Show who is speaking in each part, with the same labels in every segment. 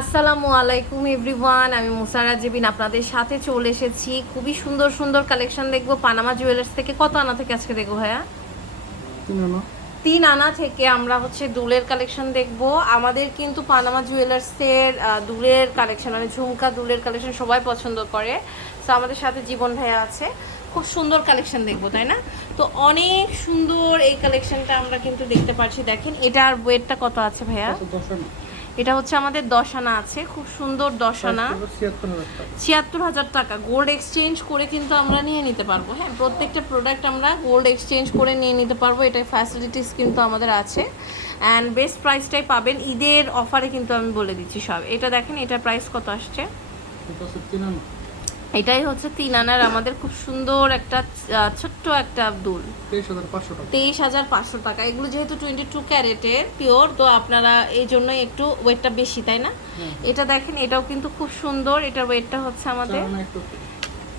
Speaker 1: আসসালামু আলাইকুম এভরিওয়ান আমি মুসারা জেবিন আপনাদের সাথে চলে এসেছি। খুবই সুন্দর সুন্দর কালেকশন দেখব। পানামা জুয়েলার্স থেকে কত আনা থেকে আজকে দেখব ভাইয়া?
Speaker 2: তিন আনা।
Speaker 1: থেকে আমরা হচ্ছে দুলের কালেকশন দেখব। আমাদের কিন্তু পানামা জুয়েলার্সের দুলের কালেকশন মানে ঝুমকা দুলের কালেকশন সবাই পছন্দ করে। তো আমাদের সাথে জীবন ভাইয়া আছে। খুব সুন্দর কালেকশন দেখব তাই না? তো অনেক সুন্দর এই কালেকশনটা আমরা কিন্তু দেখতে পাচ্ছি দেখেন এটার ওয়েটটা কত আছে ভাইয়া? এটা হচ্ছে আমাদের দশানা আছে, খুব সুন্দর দশানা।
Speaker 2: ছিয়াত্তর হাজার টাকা।
Speaker 1: গোল্ড এক্সচেঞ্জ করে কিন্তু আমরা নিয়ে নিতে পারব। হ্যাঁ প্রত্যেকটা প্রোডাক্ট আমরা গোল্ড এক্সচেঞ্জ করে নিয়ে নিতে পারব। এটা ফ্যাসিলিটিস কিন্তু আমাদের আছে। অ্যান্ড বেস্ট প্রাইসটাই পাবেন। ঈদের অফারে কিন্তু আমি বলে দিচ্ছি সব। এটা দেখেন, এটার প্রাইস কত আসছে? এটাই হচ্ছে তিন আনার আমাদের খুব সুন্দর একটা ছোট্ট একটা দুল।
Speaker 2: তেইশ হাজার পাঁচশো টাকা।
Speaker 1: এগুলো যেহেতু টোয়েন্টি টু ক্যারেটের পিওর তো আপনারা এই জন্যই একটু ওয়েটটা বেশি তাই না?
Speaker 2: হ্যাঁ।
Speaker 1: এটা দেখেন এটাও কিন্তু খুব সুন্দর। এটার ওয়েটটা হচ্ছে আমাদের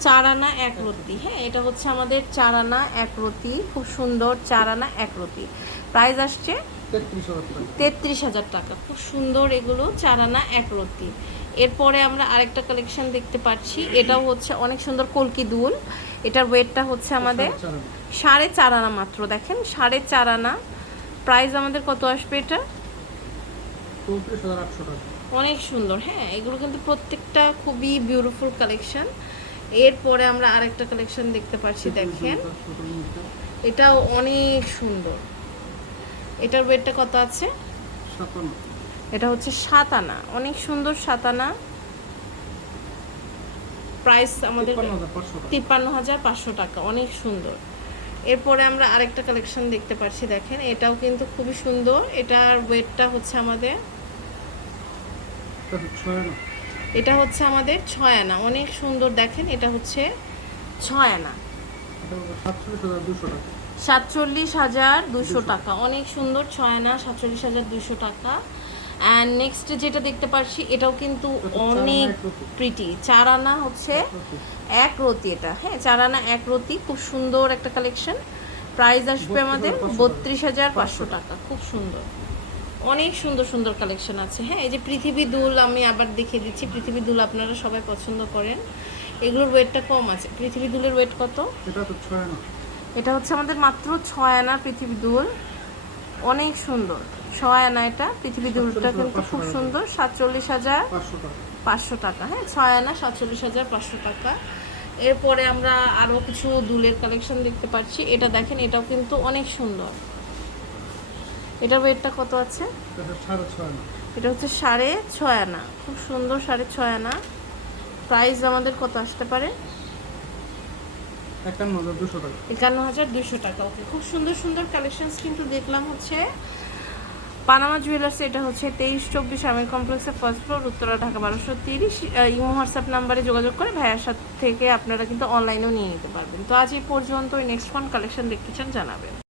Speaker 2: চার আনা
Speaker 1: এক রতি হ্যাঁ এটা হচ্ছে আমাদের চার আনা এক রতি খুব সুন্দর চার আনা এক রতি প্রাইস আসছে
Speaker 2: তেত্রিশ হাজার টাকা।
Speaker 1: তেত্রিশ হাজার টাকা। খুব সুন্দর এগুলো চার আনা এক রতি এরপরে আমরা আরেকটা কালেকশন দেখতে পাচ্ছি। এটাও হচ্ছে অনেক সুন্দর কলকি দুল। এটার ওয়েটটা হচ্ছে আমাদের সাড়ে চার আনা মাত্র। দেখেন সাড়ে চার আনা। প্রাইস আমাদের কত আসবে এটা? অনেক সুন্দর হ্যাঁ। এগুলো কিন্তু প্রত্যেকটা খুবই বিউটিফুল কালেকশন এরপরে আমরা আরেকটা কালেকশন দেখতে পাচ্ছি দেখেন। এটাও অনেক সুন্দর। এটার ওয়েটটা কত আছে? এটা হচ্ছে সাত আনা অনেক সুন্দর সাত আনা প্রাইস আমাদের
Speaker 2: তিপ্পান্ন হাজার পাঁচশো টাকা।
Speaker 1: অনেক সুন্দর। এরপরে আমরা আরেকটা কালেকশন দেখতে পাচ্ছি দেখেন। এটাও কিন্তু খুবই সুন্দর। এটার ওয়েটটা হচ্ছে আমাদের
Speaker 2: এটা হচ্ছে
Speaker 1: আমাদের ছয় আনা অনেক সুন্দর দেখেন এটা হচ্ছে ছয় আনা
Speaker 2: সাতচল্লিশ হাজার দুশো টাকা।
Speaker 1: অনেক সুন্দর ছয় আনা সাতচল্লিশ হাজার দুশো টাকা। অ্যান্ড নেক্সট যেটা দেখতে পাচ্ছি এটাও কিন্তু অনেক প্রিটি চার আনা হচ্ছে এক রতি এটা। হ্যাঁ চার আনা এক রতি খুব সুন্দর একটা কালেকশন প্রাইস আসবে আমাদের বত্রিশ হাজার পাঁচশো টাকা খুব সুন্দর। অনেক সুন্দর সুন্দর কালেকশন আছে। হ্যাঁ এই যে পৃথিবী দুল আমি আবার দেখিয়ে দিচ্ছি পৃথিবী দুল আপনারা সবাই পছন্দ করেন। এগুলোর ওয়েটটা কম আছে। পৃথিবী দুলের ওয়েট কত?
Speaker 2: এটা
Speaker 1: হচ্ছে আমাদের মাত্র ছয় আনা পৃথিবী দুল। অনেক সুন্দর। ছয় আনা এটা। পৃথিবী দুলটা কিন্তু খুব সুন্দর। সাতচল্লিশ হাজার পাঁচশো টাকা। হ্যাঁ ছয় আনা সাতচল্লিশ হাজার পাঁচশো টাকা। এরপরে আমরা আরও কিছু দুলের কালেকশন দেখতে পাচ্ছি। এটা দেখেন এটাও কিন্তু অনেক সুন্দর। এটার ওয়েটটা কত আছে?
Speaker 2: এটা হচ্ছে সাড়ে ছয় আনা।
Speaker 1: এটা হচ্ছে সাড়ে ছয় আনা। খুব সুন্দর সাড়ে ছয় আনা। প্রাইস আমাদের কত আসতে পারে?
Speaker 2: একান্ন হাজার দুশো টাকা।
Speaker 1: একান্ন হাজার দুশো টাকা, ওকে। খুব সুন্দর সুন্দর কালেকশনস কিন্তু দেখলাম হচ্ছে পানামা জুয়েলার্স এটা হচ্ছে তেইশ চব্বিশ আমির কমপ্লেক্সের ফার্স্ট ফ্লোর উত্তরা, ঢাকা বারোশো তিরিশ। ইমো হোয়াটসঅ্যাপ নাম্বারে যোগাযোগ করে ভাইয়ার সাথে থেকে আপনারা কিন্তু অনলাইনেও নিয়ে নিতে পারবেন। তো আজ এই পর্যন্ত নেক্সট কোন কালেকশন দেখতে চান, জানাবেন।